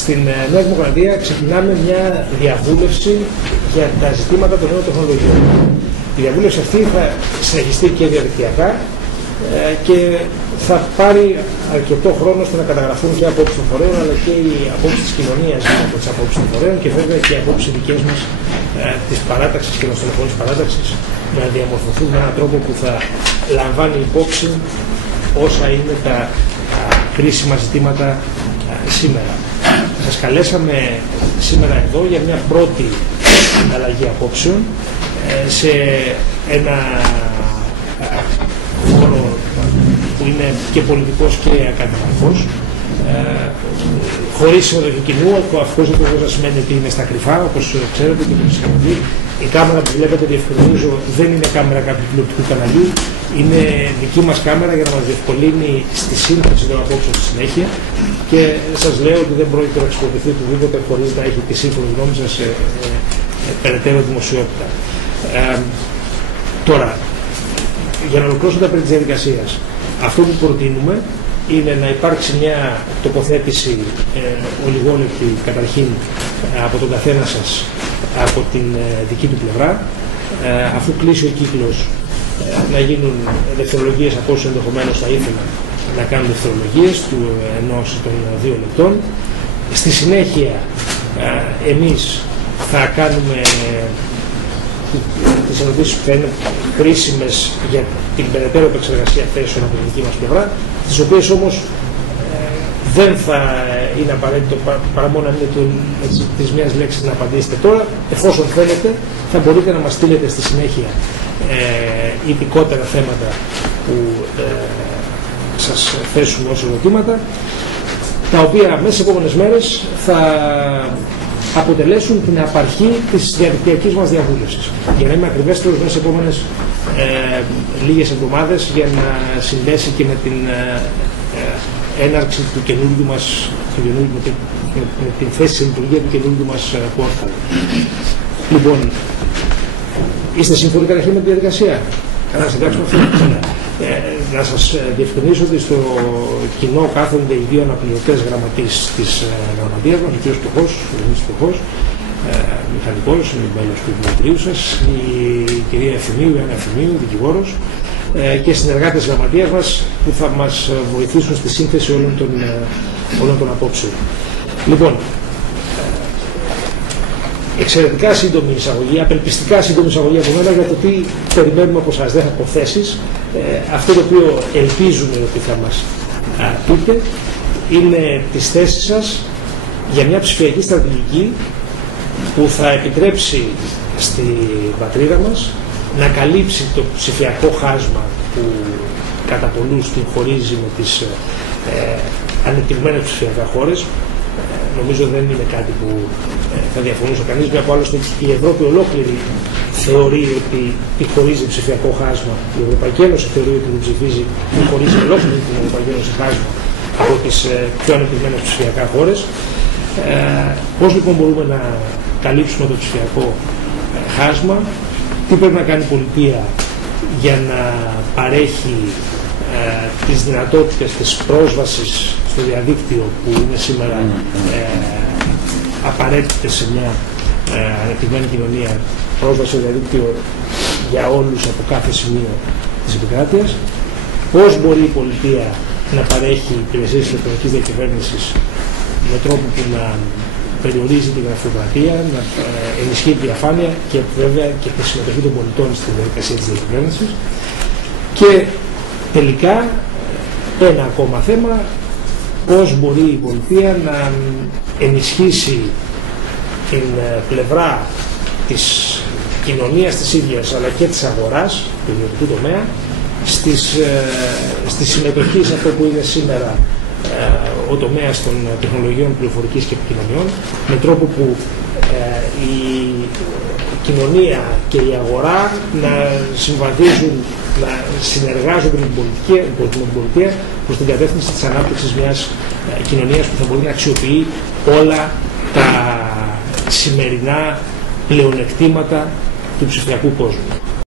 στην Νέα Δημοκρατία ξεκινάμε μια διαβούλευση για τα ζητήματα των νέων τεχνολογιών. Η διαβούλευση αυτή θα συνεχιστεί και διαδικτυακά και θα πάρει αρκετό χρόνο ώστε να καταγραφούν και απόψεις των φορέων, αλλά και οι απόψεις της κοινωνίας από τις απόψεις των φορέων και βέβαια και οι απόψεις δικές μας της παράταξης και των στελεχών της παράταξης να διαμορφωθούν με έναν τρόπο που θα λαμβάνει υπόψη όσα είναι τα κρίσιμα ζητήματα σήμερα. Σας καλέσαμε σήμερα εδώ για μια πρώτη ανταλλαγή απόψεων σε ένα χώρο που είναι και πολιτικός και ακαδημαϊκός, χωρίς συμμετοχή κοινού. Αυτό δεν σημαίνει ότι είναι στα κρυφά, όπως ξέρετε και το συσκευή. Η κάμερα που βλέπετε, διευκρινίζω, δεν είναι κάμερα κάποιου τηλεοπτικού καναλιού, είναι δική μας κάμερα για να μας διευκολύνει στη σύνταξη των απόψεων στη συνέχεια και σας λέω ότι δεν πρόκειται να χρησιμοποιηθεί οτιδήποτε χωρίς να έχει τη σύμφωνη γνώμη σας σε περαιτέρω δημοσιότητα. Τώρα, για να ολοκληρώσω τα περί της διαδικασίας, αυτό που προτείνουμε είναι να υπάρξει μια τοποθέτηση ολιγόλεπτη καταρχήν από τον καθένα σας από την δική του πλευρά, αφού κλείσει ο κύκλος να γίνουν δευτερολογίες από όσους ενδεχομένως θα ήθελαν να κάνουν δευτερολογίες του ενός των 2 λεπτών. Στη συνέχεια εμείς θα κάνουμε τις ερωτήσεις που θα είναι χρήσιμες για την περαιτέρω επεξεργασία θέσεων από την δική μας πλευρά, τις οποίες όμως δεν θα είναι απαραίτητο παρά μόνο να είναι της μιας λέξης να απαντήσετε τώρα. Εφόσον θέλετε, θα μπορείτε να μας στείλετε στη συνέχεια ειδικότερα θέματα που σας θέσουμε ως ερωτήματα, τα οποία μέσα στις επόμενες μέρες θα αποτελέσουν την απαρχή της διαδικτυακής μας διαβούλευσης. Για να είμαι ακριβέστερος, μέσα στις επόμενες λίγες εβδομάδες, για να συνδέσει και με την έναρξη του καινούργιου μας, με την θέση σε λειτουργία του καινούργιου μας πόρταλ. Λοιπόν, είστε σύμφωνοι καταρχήν με τη διαδικασία? Να συντάξουμε αυτό. Να σας διευκρινίσω ότι στο κοινό κάθονται οι 2 αναπληρωτές γραμματείς της γραμματείας μας, ο κ. Στοχός, μηχανικός, είναι μέλος του Δημοτρίου σας, η κυρία Εφημίου, η Άννα Εφημίου, δικηγόρος, και συνεργάτες γραμματείας μας που θα μας βοηθήσουν στη σύνθεση όλων των απόψεων. Λοιπόν, εξαιρετικά σύντομη εισαγωγή, απελπιστικά σύντομη εισαγωγή από μένα για το τι περιμένουμε από εσάς. Δεν θα πω θέσεις. Αυτό το οποίο ελπίζουμε ότι θα μας πείτε είναι τις θέσεις σας για μια ψηφιακή στρατηγική που θα επιτρέψει στη πατρίδα μας να καλύψει το ψηφιακό χάσμα που κατά πολλούς την χωρίζει με τις ανεπτυγμένες ψηφιακά χώρες. Νομίζω δεν είναι κάτι που θα διαφωνούσε κανείς, μια από άλλωστε η Ευρώπη ολόκληρη θεωρεί ότι τη χωρίζει ψηφιακό χάσμα. Η Ευρωπαϊκή Ένωση θεωρεί ότι την ψηφίζει, τη χωρίζει ολόκληρη την Ευρωπαϊκή Ένωση χάσμα από τις πιο ανεπτυγμένες ψηφιακά χώρες. Πώς λοιπόν μπορούμε να καλύψουμε το ψηφιακό χάσμα, τι πρέπει να κάνει η πολιτεία για να παρέχει τις δυνατότητες της πρόσβασης στο διαδίκτυο που είναι σήμερα απαραίτητες σε μια ανεπτυγμένη κοινωνία, πρόσβαση στο διαδίκτυο για όλους από κάθε σημείο της επικράτειας, πώς μπορεί η πολιτεία να παρέχει υπηρεσίες ηλεκτρονικής διακυβέρνησης με τρόπο που να περιορίζει την γραφειοκρατία, να ενισχύει τη διαφάνεια και βέβαια και τη συμμετοχή των πολιτών στη διαδικασία της διακυβέρνησης. Και τελικά ένα ακόμα θέμα, πώς μπορεί η πολιτεία να ενισχύσει την πλευρά της κοινωνίας της ίδιας αλλά και της αγοράς, του ιδιωτικού τομέα, στη συμμετοχή σε αυτό που είναι σήμερα ο τομέας των τεχνολογιών πληροφορικής και επικοινωνιών, με τρόπο που η κοινωνία και η αγορά να συμβαδίζουν, να συνεργάζονται με την πολιτεία προς την κατεύθυνση της ανάπτυξης μιας κοινωνίας που θα μπορεί να αξιοποιεί όλα τα σημερινά πλεονεκτήματα του ψηφιακού κόσμου.